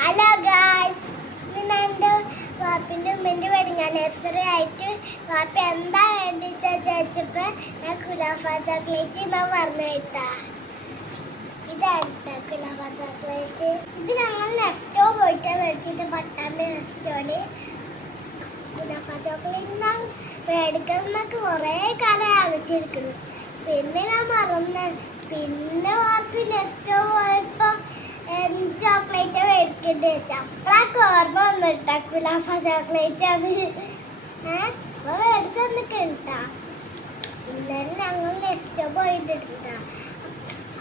Hello guys, എൻ്റെ വാപ്പിൻ്റെ ഉമ്മൻ്റെ wedding anniversary ആയിട്ട് വാപ്പി എന്താ വേണ്ടി ചോദിച്ചപ്പോൾ ഞാൻ കുനാഫ ചോക്ലേറ്റ് എന്നാ പറഞ്ഞിട്ടാ. ഇതാണ് കുനാഫ ചോക്ലേറ്റ്. ഇത് ഞങ്ങൾ നെക്സ്റ്റോ പോയിട്ട് മേടിച്ചിട്ട് പട്ടാമ്പി നെക്സ്റ്റോല് കുനാഫ ചോക്ലേറ്റ് മേടിക്കണം എന്നൊക്കെ കുറേ കാലം ആലോചിച്ചിരിക്കുന്നു. പിന്നെ ഞാൻ മറന്ന്. പിന്നെ വാപ്പി നെക്സ്റ്റോ പോയപ്പോൾ ചോക്ലേറ്റ് മേടിക്കേണ്ടി വെച്ചു. അപ്പോഴൊക്കെ ഓർമ്മ വന്നിട്ടാ കുനാഫ ചോക്ലേറ്റ് അത് അപ്പോൾ മേടിച്ചു വന്നിട്ടാ. ഇന്നലെ ഞങ്ങൾ നെക്സ്റ്റോ പോയിട്ടാ.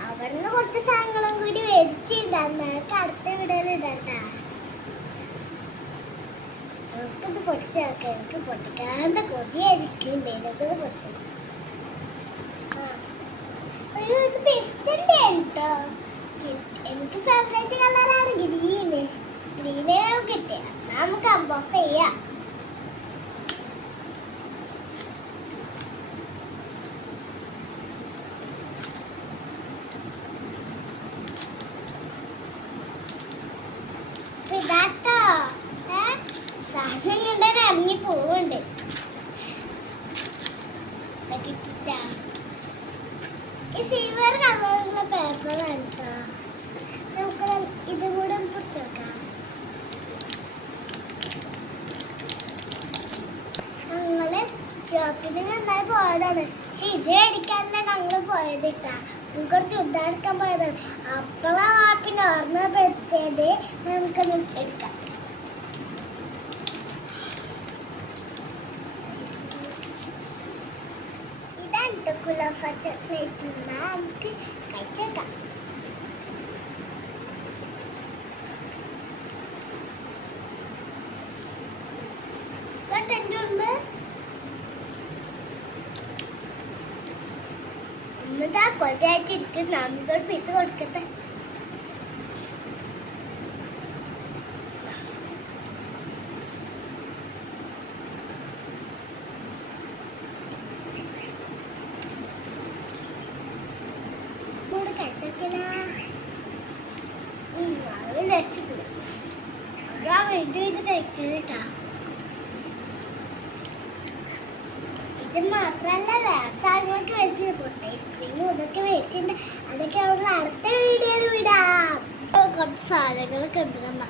അവിടുന്ന് കുറച്ച് സാധനങ്ങളും കൂടി മേടിച്ചിട്ടുണ്ടായിരുന്നു. അതൊക്കെ അടുത്ത വീടുകളിടാട്ടാ. നമുക്കിത് പൊടിച്ച് നോക്കാം. എനിക്ക് പൊട്ടിക്കാണ്ട് കൊതിയായിരിക്കും. ഇതൊക്കെ പൊടിച്ചു ഇത് ബെസ്റ്റ് കേട്ടോ. എനിക്ക് ഫേവറേറ്റ് കളറാണ് ഗ്രീന്. ഗ്രീന് കിട്ടിയ നമുക്ക് അമ്പോഫ് ചെയ്യാം. ഇതാട്ടോ സാധനം കണ്ടാൽ ഇറങ്ങി പോവുണ്ട്. ഈ സിൽവർ കളറുള്ള പേപ്പറാണ് കേട്ടോ. നമുക്ക് ഇതും കൂടെ പൊടിച്ച് വെക്കാം. ഞങ്ങള് ഷോപ്പിന് നന്നായി പോയതാണ്. പക്ഷെ ഇത് മേടിക്കാനാണ് ഞങ്ങൾ പോയത് കേട്ടാ. കുറച്ച് ഉദ്ധാരിക്കാൻ പോയതാണ്. അപ്പോഴാ വാപ്പിന് ഓർമ്മപ്പെടുത്തിയത്. നമുക്കൊന്ന് എടുക്കാം. ഇതാണ് കുനാഫ ചോക്ലേറ്റ്. നമുക്ക് കഴിച്ചേക്കാം. എന്നിട്ടാ കൊതിയായിട്ടിരിക്കും. നമുക്കൊരു പീസ് കൊടുക്കട്ടെ. കൂടെ കഴിച്ചേക്കില്ല. അത് വെച്ചിട്ടില്ല. അതാ വേണ്ടി ഇത് കഴിക്കണേട്ടാ. ഇത് മാത്രല്ല വേറെ സാധനങ്ങളൊക്കെ മേടിച്ചിട്ട് ഐസ്ക്രീമും ഇതൊക്കെ മേടിച്ചിട്ടുണ്ട്. അതൊക്കെ നമ്മൾ അടുത്ത വീഡിയോയിൽ വിടാം. കുറച്ച് സാധനങ്ങളൊക്കെ ഉണ്ട്.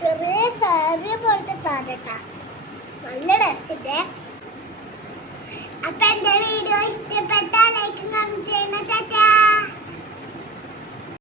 ചെറിയ സാരിയ പോലത്തെ സാധനം നല്ല ടേസ്റ്റ് ഉണ്ട്. അപ്പൊ എന്റെ വീഡിയോ ഇഷ്ടപ്പെട്ടാൽ ലൈക്കും കമന്റ്